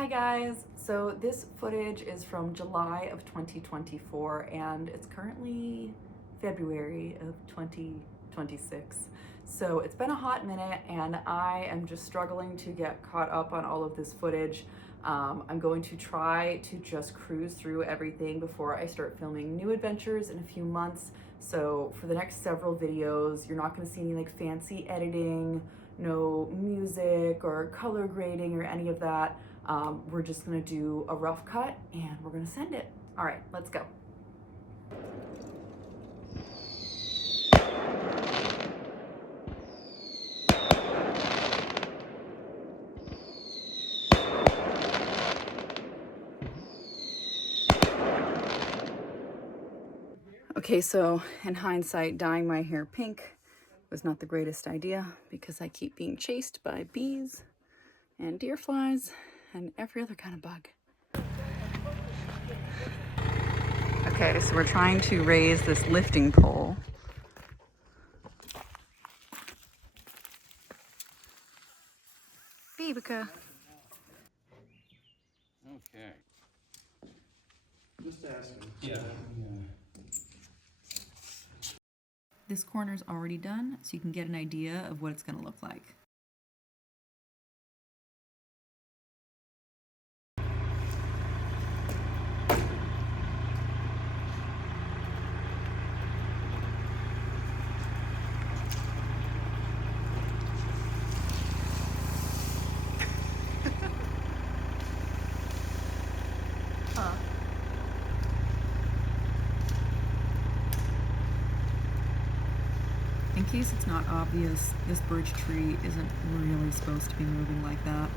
Hi guys, so this footage is from July of 2024 and it's currently February of 2026. So it's been a hot minute and I am just struggling to get caught up on all of this footage. I'm going to try to just cruise through everything before I start filming new adventures in a few months. So for the next several videos, you're not going to see any like fancy editing, no music or color grading or any of that. We're just gonna do a rough cut and we're gonna send it. All right, let's go. Okay, so in hindsight, dyeing my hair pink was not the greatest idea because I keep being chased by bees and deer flies and every other kind of bug. Okay, so we're trying to raise this lifting pole. Bibica. Okay. Just asking. Yeah. This corner's already done, so you can get an idea of what it's gonna look like. In case it's not obvious, this birch tree isn't really supposed to be moving like that.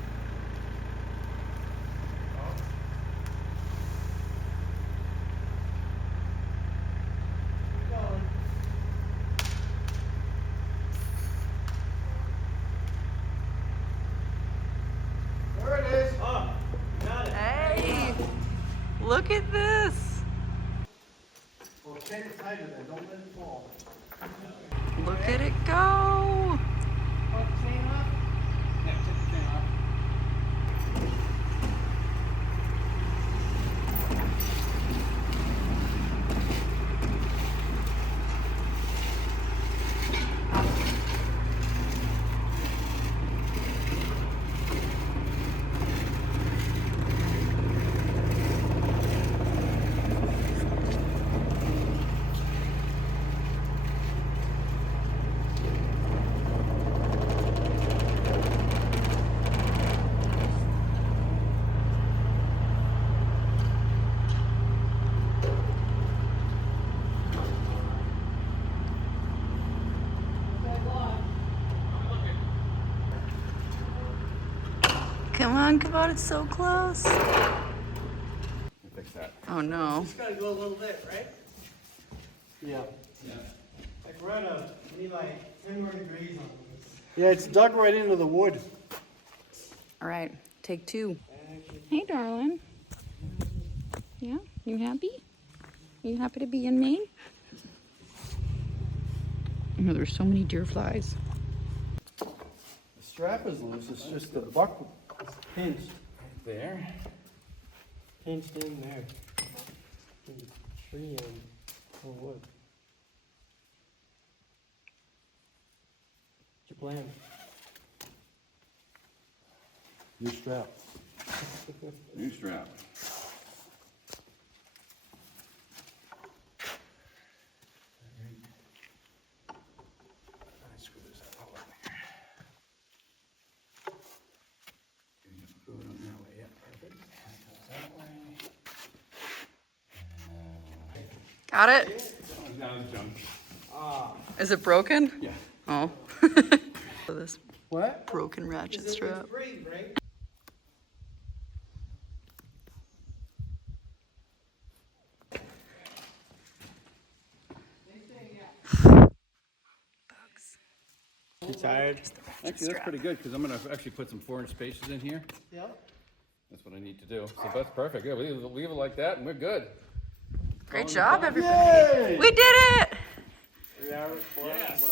There it is. Oh, got it. Hey! Look at this! Well, take it tighter then. Don't let it fall. Look at it go! Put the chain up. Yeah, take the chain off. Come on, it's so close. Fix that. Oh no. Just gotta go a little bit, right? Yeah. Like we're at we need like 10 more degrees on this. Yeah, it's dug right into the wood. All right, take two. Hey, darling. Yeah, you happy? You happy to be in Maine? Oh, there's so many deer flies. The strap is loose, it's just the buckle is pinched. There. Pinched in there. In the tree and the wood. What's your plan? New strap. New strap. Screw this up. Screw it on that way. Yeah, perfect. That way. Got it? Now it's jump. Is it broken? Yeah. Oh. This What? broken ratchet strap. Free, right? You tired? Actually, that's pretty good because I'm going to actually put some 4-inch spacers in here. Yep. That's what I need to do. So that's perfect. Yeah, we leave it like that and we're good. Great job, everybody. Yay! We did it! 3 hours, 4 hours Yes.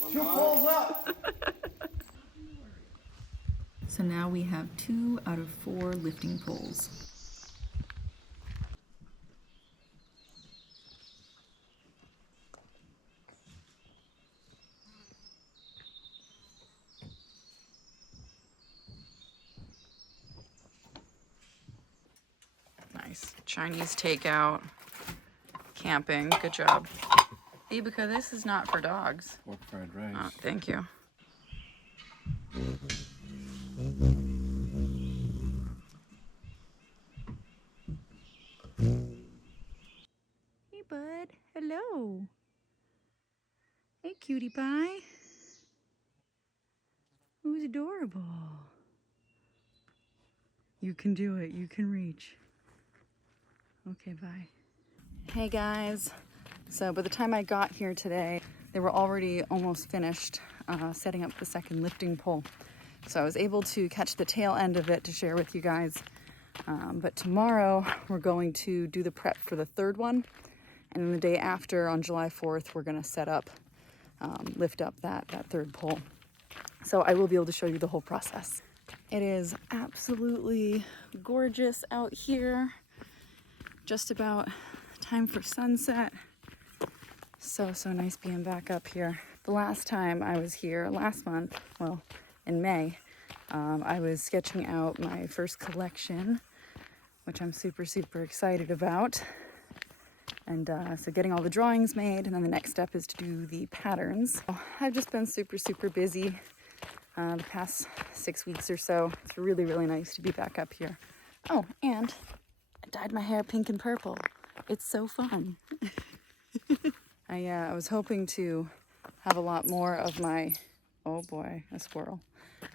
work. 2 pulls up. So now we have 2 out of 4 lifting poles. Nice. Chinese takeout. Camping. Good job. Because this is not for dogs. Pork fried rice. Oh, thank you. Hey, bud. Hello. Hey, cutie pie. Who's adorable? You can do it. You can reach. Okay, bye. Hey, guys. So by the time I got here today, they were already almost finished setting up the second lifting pole. So I was able to catch the tail end of it to share with you guys. But tomorrow we're going to do the prep for the third one. And then the day after, on July 4th, we're going to set up, lift up that third pole. So I will be able to show you the whole process. It is absolutely gorgeous out here. Just about time for sunset. So nice being back up here. The last time I was here, last month, well, in May, I was sketching out my first collection, which I'm super excited about. And so getting all the drawings made, and then the next step is to do the patterns. I've just been super busy the past 6 weeks or so. It's really nice to be back up here. Oh, and I dyed my hair pink and purple. It's so fun. I was hoping to have a lot more of my, oh boy, a squirrel.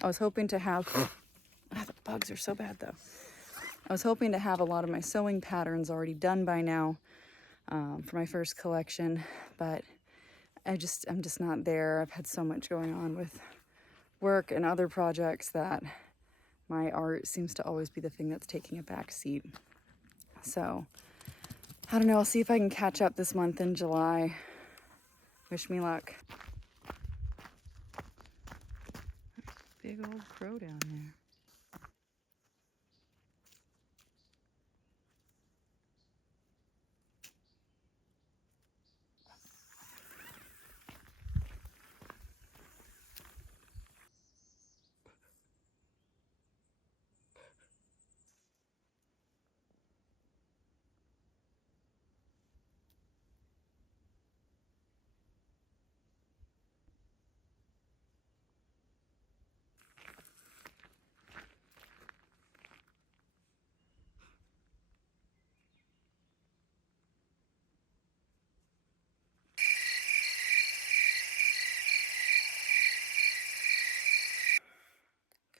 I was hoping to have, the bugs are so bad though. I was hoping to have a lot of my sewing patterns already done by now for my first collection, but I'm just not there. I've had so much going on with work and other projects that my art seems to always be the thing that's taking a back seat. So I don't know, I'll see if I can catch up this month in July. Wish me luck. Big old crow down there.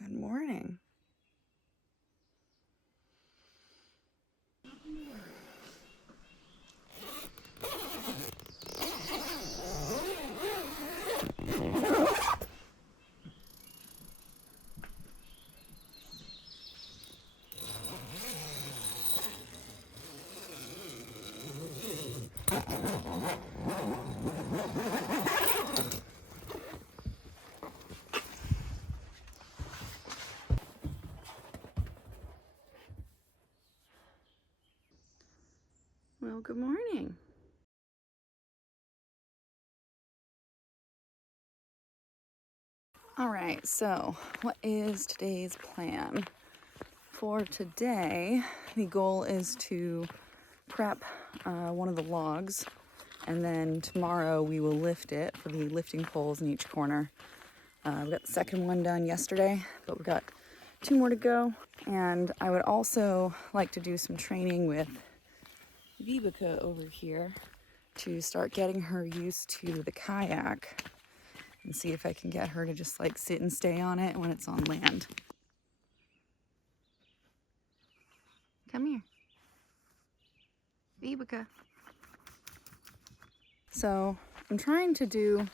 Good morning. Well, good morning. All right, so what is today's plan? For today, the goal is to prep one of the logs, and then tomorrow we will lift it for the lifting poles in each corner. We got the second one done yesterday, but we've got 2 more to go. And I would also like to do some training with Vivica over here to start getting her used to the kayak and see if I can get her to just like sit and stay on it when it's on land. Come here. Vivica. So I'm trying to do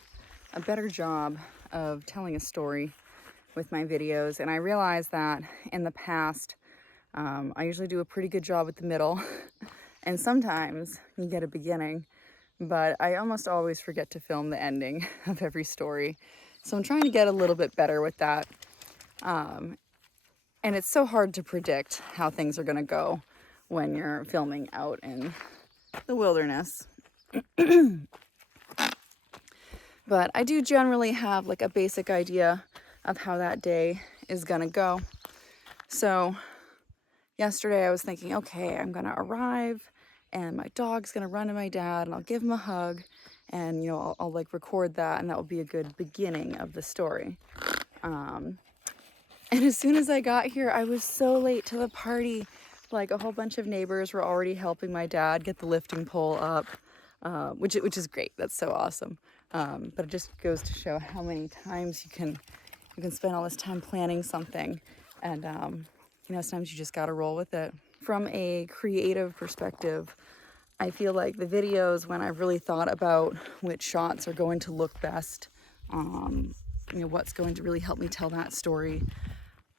a better job of telling a story with my videos, and I realize that in the past I usually do a pretty good job with the middle and sometimes you get a beginning, but I almost always forget to film the ending of every story. So I'm trying to get a little bit better with that. And it's so hard to predict how things are going to go when you're filming out in the wilderness. But I do generally have like a basic idea of how that day is going to go. So yesterday I was thinking, okay, I'm going to arrive and my dog's going to run to my dad and I'll give him a hug and, you know, I'll like record that, and that will be a good beginning of the story. And as soon as I got here, I was so late to the party. Like a whole bunch of neighbors were already helping my dad get the lifting pole up, which is great. That's so awesome. But it just goes to show how many times you can spend all this time planning something, and you know, sometimes you just got to roll with it. From a creative perspective, I feel like the videos, when I've really thought about which shots are going to look best, you know, what's going to really help me tell that story,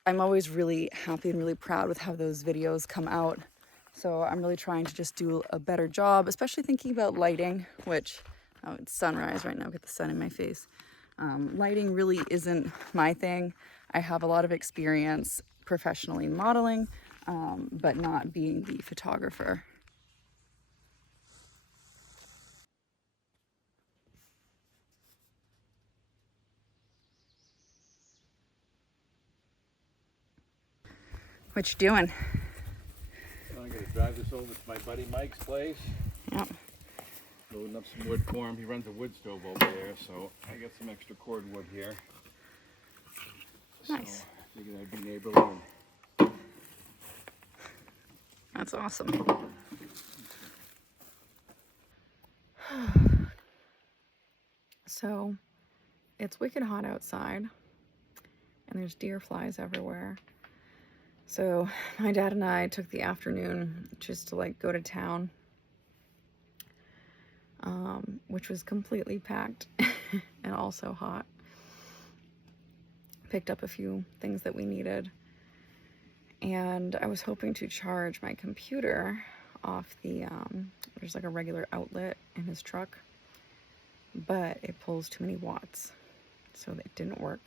I'm always really happy and really proud with how those videos come out. So I'm really trying to just do a better job, especially thinking about lighting, which, oh, it's sunrise right now, get the sun in my face. Lighting really isn't my thing. I have a lot of experience professionally modeling, but not being the photographer. What you doing? I'm gonna drive this over to my buddy Mike's place. Yep. Loading up some wood for him. He runs a wood stove over there, so I got some extra cordwood here. Nice. So I figured I'd be neighborly. That's awesome. So it's wicked hot outside and there's deer flies everywhere. So my dad and I took the afternoon just to like go to town, which was completely packed and also hot. Picked up a few things that we needed, and I was hoping to charge my computer off the, there's like a regular outlet in his truck, but it pulls too many watts, so it didn't work.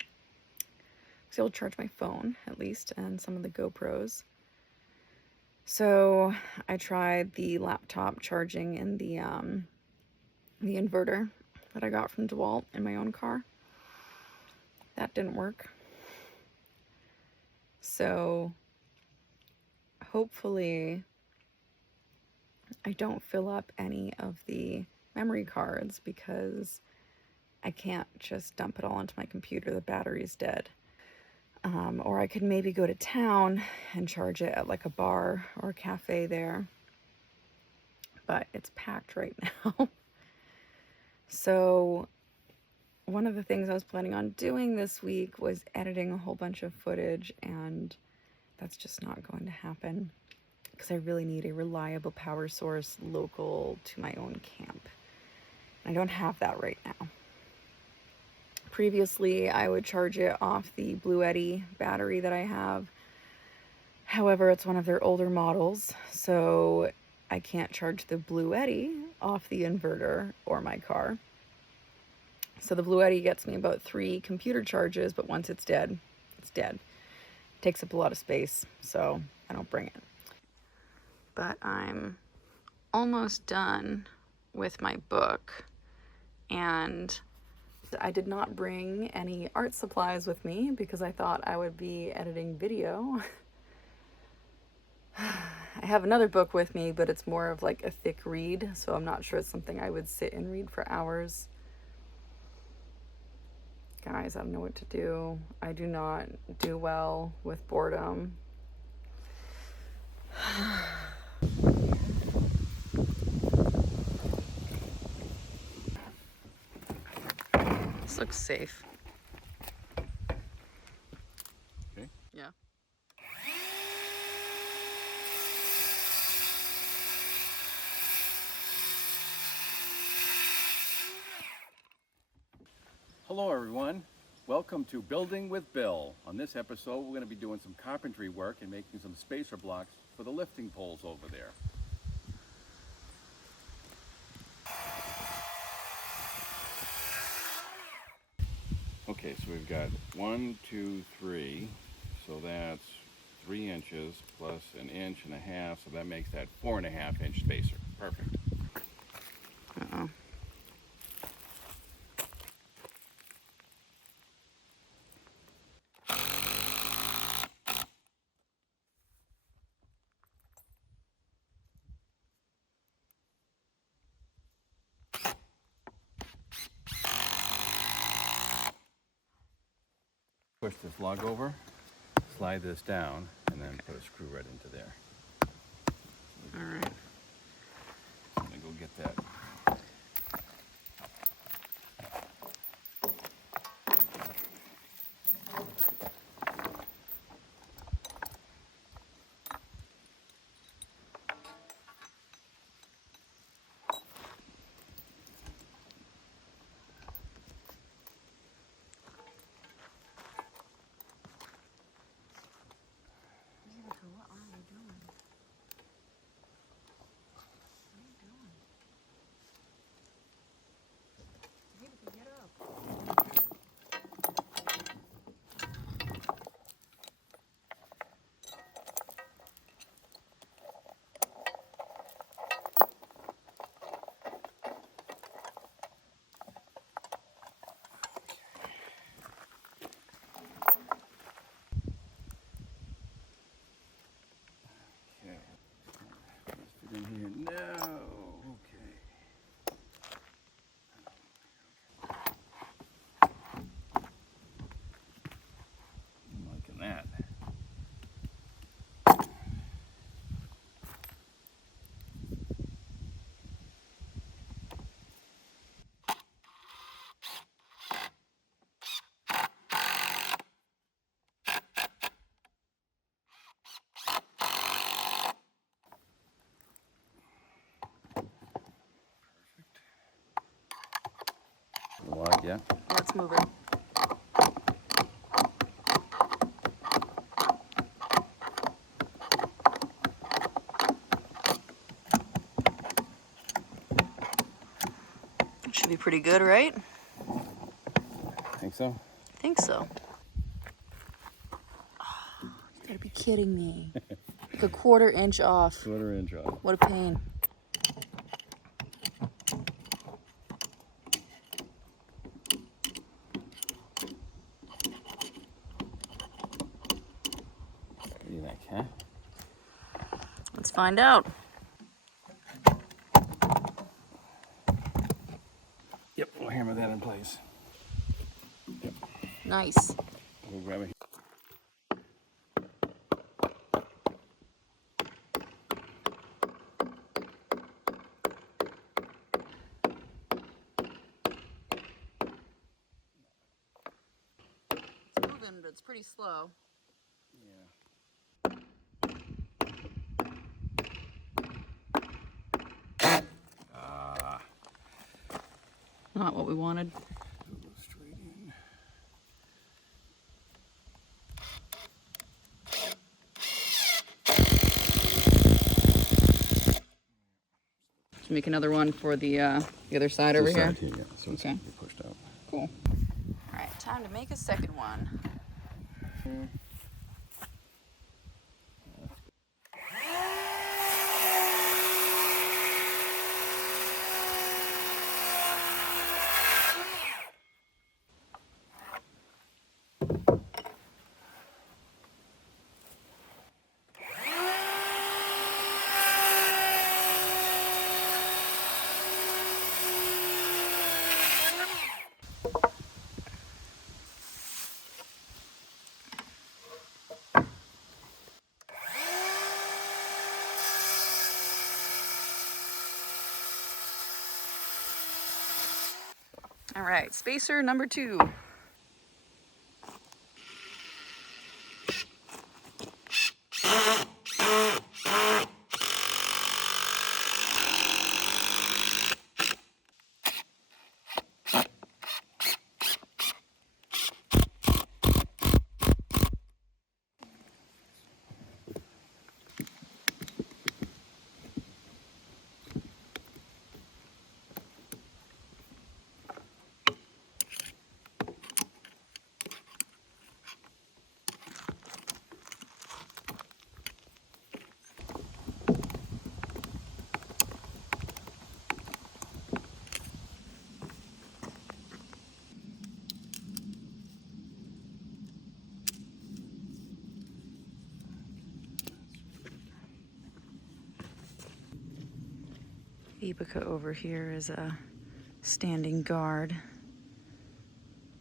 I was able to charge my phone at least and some of the GoPros. So I tried the laptop charging in the inverter that I got from DeWalt in my own car. That didn't work. So hopefully I don't fill up any of the memory cards, because I can't just dump it all onto my computer. The battery's dead. Or I could maybe go to town and charge it at like a bar or a cafe there. But it's packed right now. So one of the things I was planning on doing this week was editing a whole bunch of footage, and that's just not going to happen because I really need a reliable power source local to my own camp. I don't have that right now. Previously, I would charge it off the Bluetti battery that I have. However, it's one of their older models, so I can't charge the Bluetti off the inverter or my car. So the Bluetti gets me about 3 computer charges, but once it's dead, it's dead. It takes up a lot of space, so I don't bring it. But I'm almost done with my book, and I did not bring any art supplies with me because I thought I would be editing video. I have another book with me, but it's more of like a thick read, so I'm not sure it's something I would sit and read for hours. Guys, I don't know what to do. I do not do well with boredom. This looks safe. Okay. Yeah. Hello everyone. Welcome to Building with Bill. On this episode, we're going to be doing some carpentry work and making some spacer blocks for the lifting poles over there. Okay, so we've got 1, 2, 3. So that's 3 inches plus 1.5 inches, so that makes that 4.5 inch spacer. Perfect. Uh-oh. Push this lug over, slide this down, and then put a screw right into there. All right. I'm gonna go get that. What are you doing? Get up. Okay. Let's fit in here. No. Okay. I'm liking that. The log, yeah. Let's move it. Should be pretty good, right? Think so? I think so. Oh, you gotta be kidding me. Like a 1/4 inch off. 1/4 inch off. What a pain. What do you think, huh? Let's find out. Yep, we'll hammer that in place. Yep. Nice. We'll grab it. It's moving, but it's pretty slow. Yeah. Not what we wanted. It'll go straight in. Should make another one for the other side over here. Yeah, so it's Okay. gonna be pushed out. Cool. All right, time to make a second one. All right, spacer number 2. Ibuka over here is a standing guard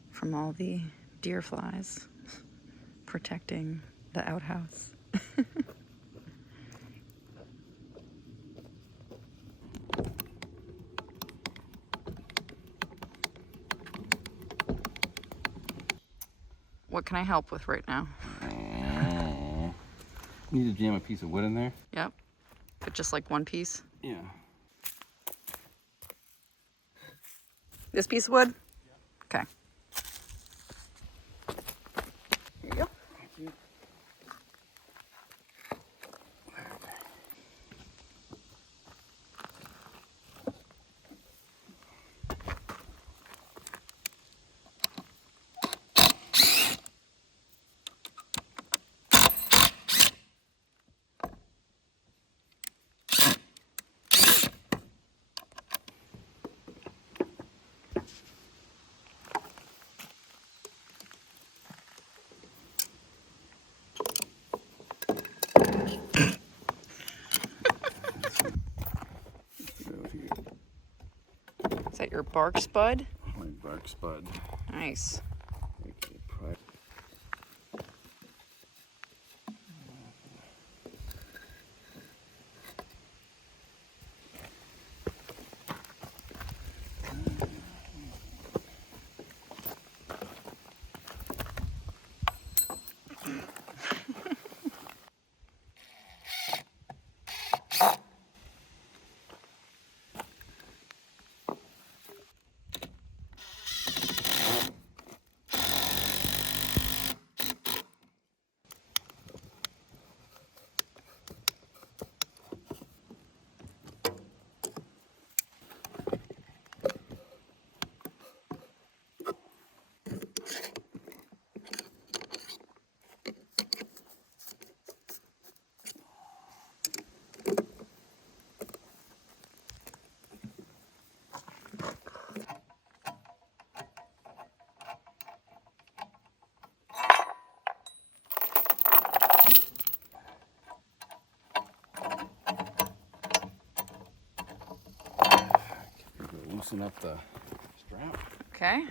from all the deer flies, protecting the outhouse. What can I help with right now? Need to jam a piece of wood in there? Yep. But just like one piece? Yeah. This piece of wood? Okay. Here you go. Thank you. Is that your bark spud? My bark spud. Nice. Okay, pry. Loosen up the strap. Okay.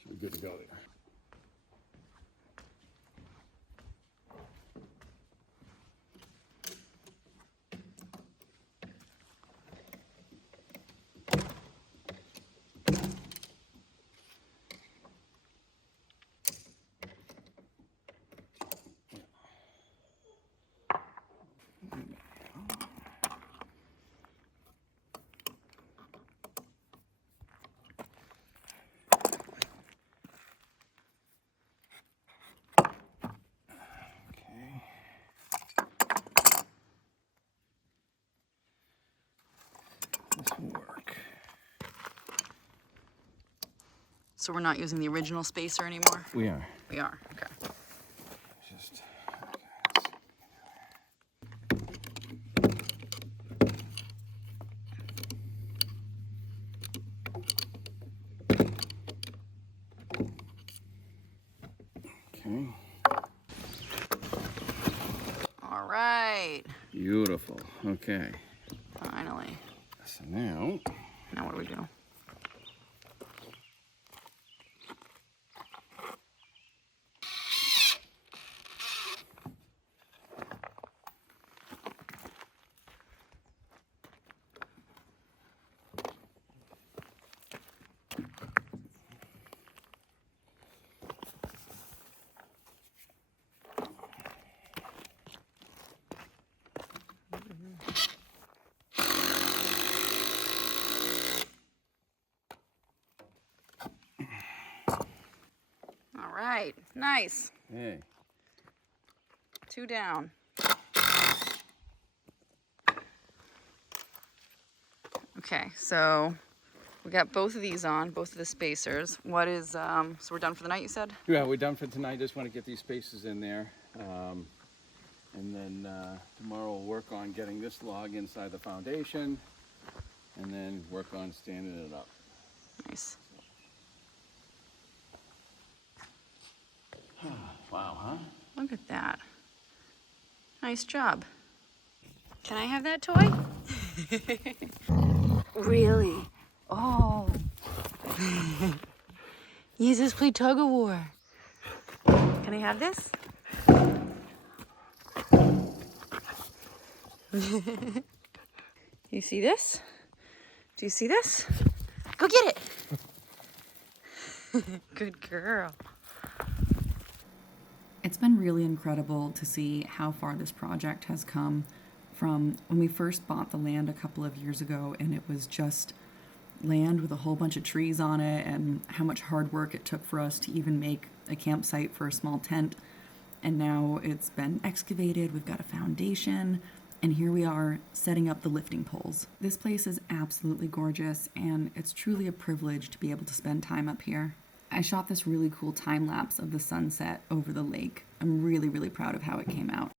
Should be good to go there. This will work. So we're not using the original spacer anymore? We are. We are, okay. Just. Okay. All right. Beautiful. Okay. Finally. So now. Now what do we do? All right, nice. Hey. 2 down. Okay, so we got both of these on, both of the spacers. What is, so we're done for the night, you said? Yeah, we're done for tonight. Just want to get these spaces in there. And then tomorrow we'll work on getting this log inside the foundation and then work on standing it up. Nice. Wow, huh? Look at that. Nice job. Can I have that toy? Really? Oh. You just play tug of war. Can I have this? You see this? Do you see this? Go get it. Good girl. It's been really incredible to see how far this project has come from when we first bought the land a couple of years ago, and it was just land with a whole bunch of trees on it, and how much hard work it took for us to even make a campsite for a small tent. And now it's been excavated, we've got a foundation, and here we are setting up the lifting poles. This place is absolutely gorgeous, and it's truly a privilege to be able to spend time up here. I shot this really cool time lapse of the sunset over the lake. I'm really, really proud of how it came out.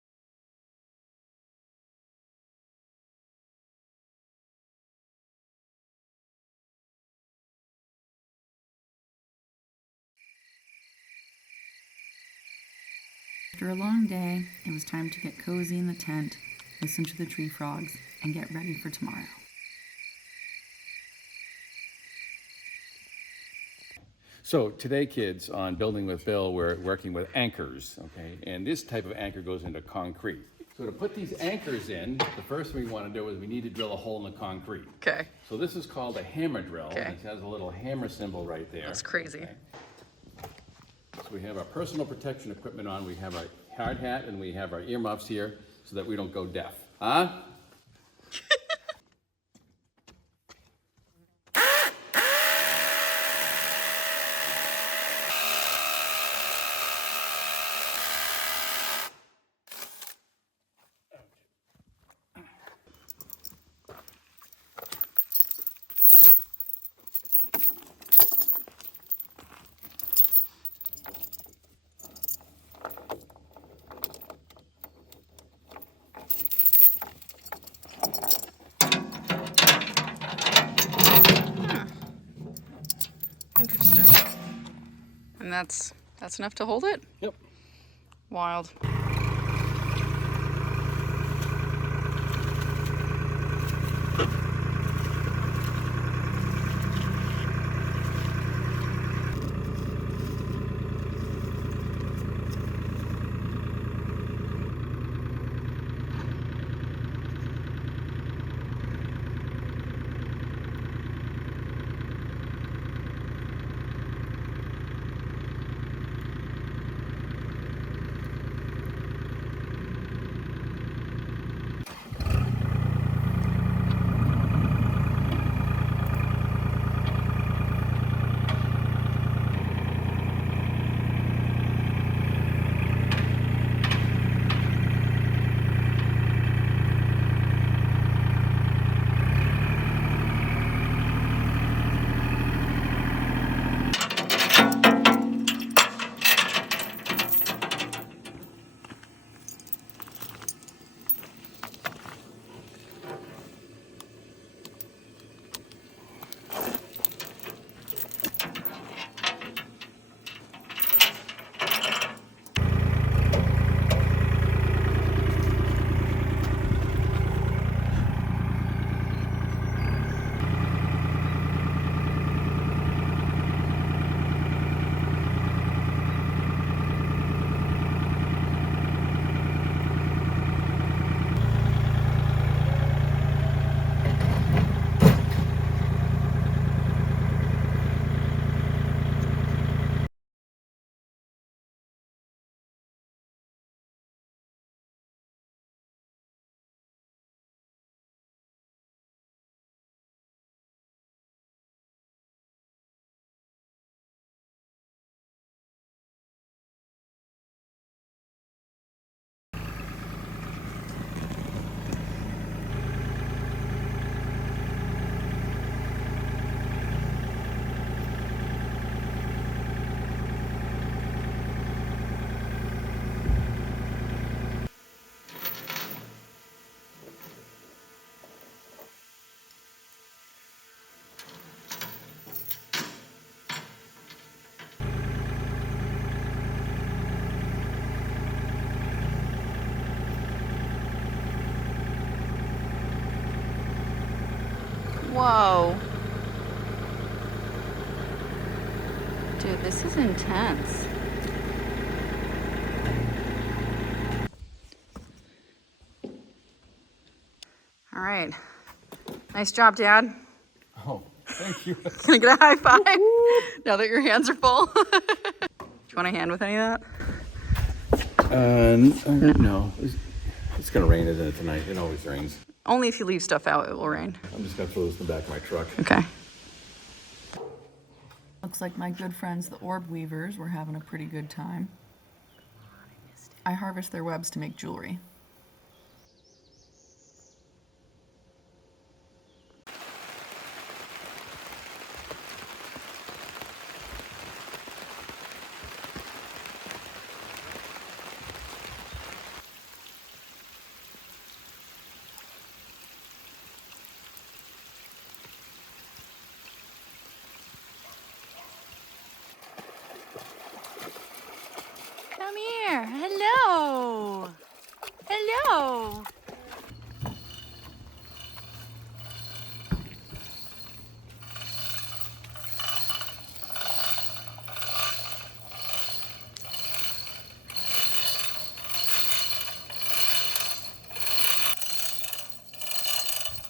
After a long day, it was time to get cozy in the tent, listen to the tree frogs, and get ready for tomorrow. So today, kids, on Building with Bill, we're working with anchors, okay? And this type of anchor goes into concrete. So to put these anchors in, the first thing we want to do is we need to drill a hole in the concrete. Okay. So this is called a hammer drill. Okay. And it has a little hammer symbol right there. That's crazy. Okay? So we have our personal protection equipment on. We have our hard hat and we have our earmuffs here so that we don't go deaf. Huh? Interesting. And that's enough to hold it? Yep. Wild. Whoa. Dude, this is intense. All right. Nice job, Dad. Oh, thank you. Can I get a high five now that your hands are full? Do you want a hand with any of that? No. It's gonna rain, isn't it, tonight? It always rains. Only if you leave stuff out, it will rain. I'm just gonna throw this in the back of my truck. Okay. Looks like my good friends, the orb weavers, were having a pretty good time. I harvest their webs to make jewelry. Come here. Hello. Hello.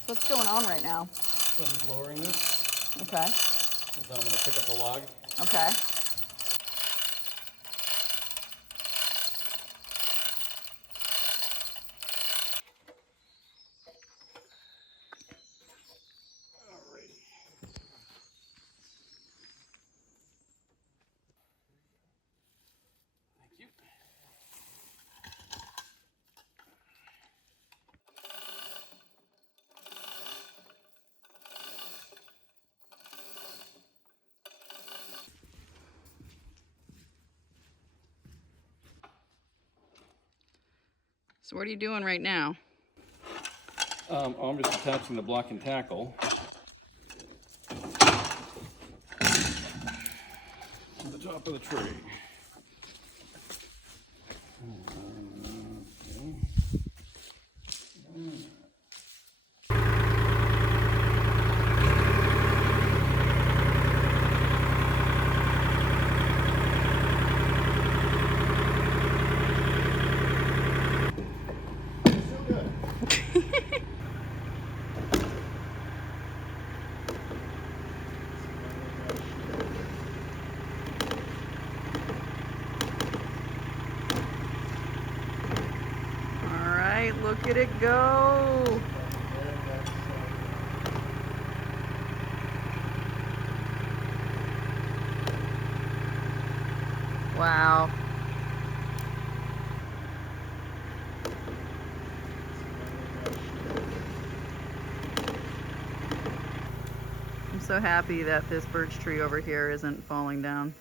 What's going on right now? So I'm lowering this. Okay. So I'm gonna pick up the log. Okay. Thank you. So what are you doing right now? I'm just attaching the block and tackle to the top of the tree. All right, look at it go. Wow. I'm so happy that this birch tree over here isn't falling down.